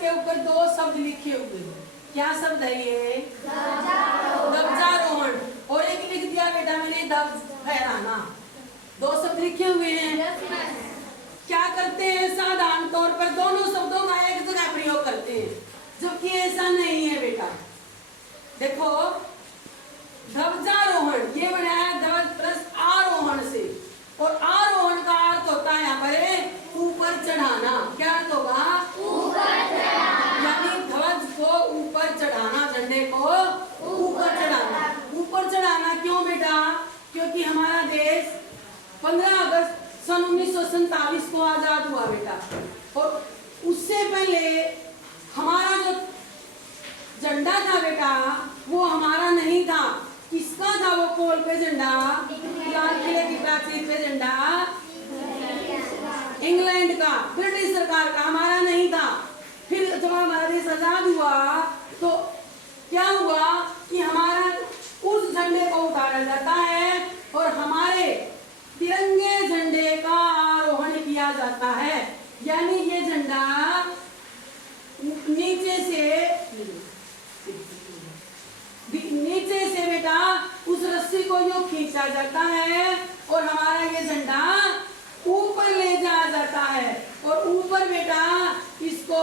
के ऊपर दो शब्द लिखे हुए हैं। क्या शब्द है ये? ध्वजारोहण। और एक लिख दिया बेटा मैंने ध्वज फहराना। दो शब्द लिखे हुए हैं। क्या करते हैं साधारण तौर पर दोनों शब्दों का एक जगह प्रयोग करते हैं, जबकि ऐसा नहीं है बेटा। देखो ध्वजारोहण ये बना है ध्वज प्लस आरोहण से, और आरोहण का अर्थ होता है यहाँ पर ऊपर चढ़ाना। क्या अर्थ होगा? ऊपर चढ़ाना। यानी ध्वज को ऊपर चढ़ाना, झंडे को ऊपर चढ़ाना। ऊपर चढ़ाना क्यों बेटा? क्योंकि हमारा देश 15 अगस्त सन 1947 को आजाद हुआ बेटा, और उससे पहले हमारा जो झंडा था बेटा वो हमारा नहीं था। किसका था वो पोल पे झंडा? लाल किले की प्राचीर पे झंडा इंग्लैंड का, ब्रिटिश सरकार का, हमारा नहीं था। फिर जब हमारा देश आजाद हुआ तो क्या हुआ कि हमारा उस झंडे को उतारा जाता है और हमारे तिरंगे झंडे का आरोहण किया जाता है। यानी ये झंडा नीचे से बेटा उस रस्सी को यूं खींचा जाता है और हमारा ये झंडा ऊपर ले जाया जाता है, और ऊपर बेटा इसको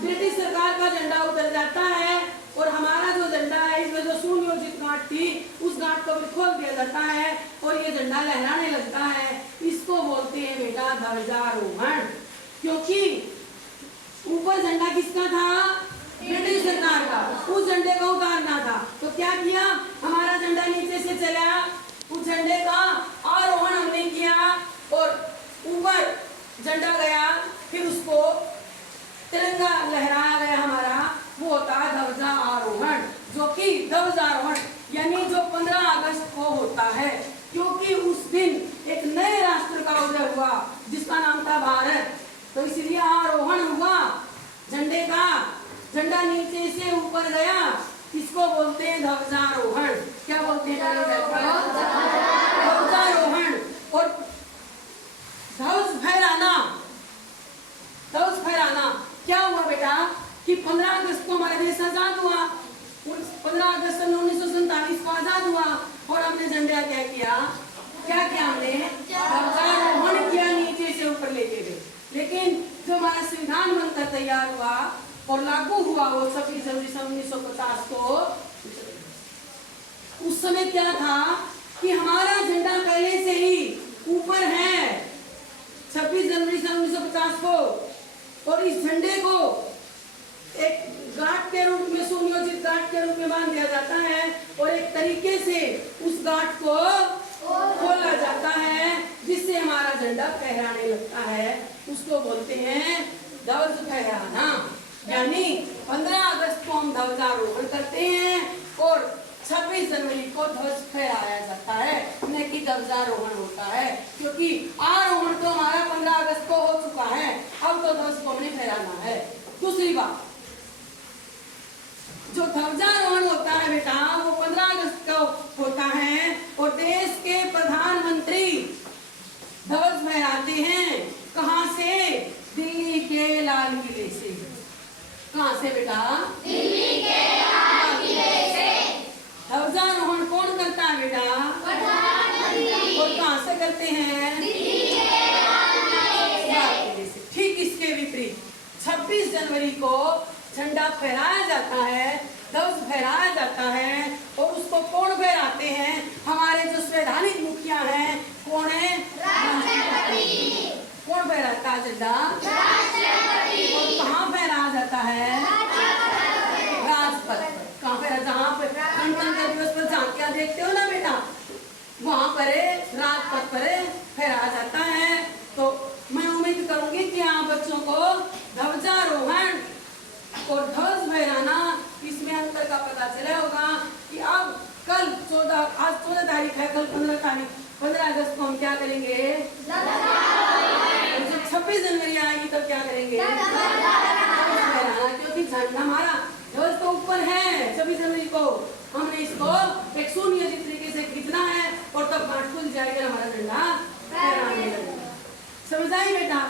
ब्रिटिश सरकार का झंडा उतर जाता है, और हमारा जो झंडा है इसमें जो सुनियोजित गांठ थी उस गांठ को भी खोल दिया जाता है और ये झंडा लहराने लगता है। इसको बोलते हैं बेटा ध्वजारोहण। क्योंकि ऊपर झंडा किसका था? ब्रिटिश सरकार का। उस झंडे को उतारना था तो क्या किया, हमारा झंडा नीचे से चला, उस झंडे का आरोहण हमने किया और ऊपर झंडा गया, फिर उसको तिरंगा लहराया गया हमारा, वो होता है ध्वजा आरोहण। जो कि ध्वजारोहण यानी जो 15 अगस्त को होता है, क्योंकि उस दिन एक नए राष्ट्र का उदय हुआ जिसका नाम था भारत, तो इसलिए आरोहण हुआ झंडे का। झंडा नीचे से ऊपर गया, इसको बोलते हैं ध्वजारोहण। क्या बोलते हैं? ध्वजारोहण। और ध्वज फहराना, ध्वज फहराना क्या हुआ बेटा कि 15 अगस्त को हमारा देश आजाद हुआ। 15 अगस्त 1947 को आजाद हुआ और हमने झंडा क्या किया? हमने ध्वजारोहण किया, नीचे से ऊपर लेके गए। लेकिन जो हमारा संविधान बनकर तैयार हुआ और लागू हुआ वो 26 जनवरी 1950 को, उस समय क्या था कि हमारा झंडा पहले से ही ऊपर है 26 जनवरी 1950 को, और इस झंडे को एक गांठ के रूप में, सुनियोजित गांठ के रूप में बांध दिया जाता है और एक तरीके से उस गांठ को खोला जाता है जिससे हमारा झंडा फहराने लगता है। उसको बोलते हैं ध्वज फहराना। यानी 15 अगस्त को हम ध्वजारोहण करते हैं और 26 जनवरी को ध्वज फहराया जाता है, न कि ध्वजारोहण होता है। क्योंकि आरोहण तो हमारा 15 अगस्त को हो चुका है, अब तो ध्वज को हमने फहराना है। दूसरी बात, जो ध्वजारोहण होता है बेटा वो 15 अगस्त को होता है और देश के प्रधानमंत्री ध्वज फहराते हैं। कहां से? दिल्ली के लाल किले से। कहां से बेटा? दिल्ली के लाल किले से। ध्वजारोहण कौन करता है बेटा? प्रधानमंत्री। और कहां से करते हैं? दिल्ली के लाल किले से। ठीक इसके विपरीत 26 जनवरी को झंडा फहराया जाता है, ध्वज फहराया जाता है, और उसको कौन फहराते हैं? हमारे जो संवैधानिक मुखिया हैं। कौन है? राष्ट्रपति। कौन फहराता है झंडा? राष्ट्रपति। और कहाँ फहराया जाता है? राजपथ पर। कहाँ फहरा? जहाँ पे गणतंत्र दिवस पर झांकियां देखते हो ना बेटा, वहाँ पर राजपथ पर फहराया जाता है। तो मैं उम्मीद करूंगी कि आप बच्चों को ध्वजारोहण और ध्वज फहराना इसमें अंतर का पता चला होगा कि अब कल आज 14 तारीख है, कल 15 अगस्त को हम क्या करेंगे? जब 26 जनवरी आएगी तब क्या करेंगे? फहराना। क्योंकि झंडा हमारा ध्वज तो ऊपर है 26 जनवरी को, हमने इसको एक सुनियोजित तरीके से खींचना है और तब गांठ खुल जाएगा, हमारा झंडा फहराने लगेगा। समझ आई बेटा?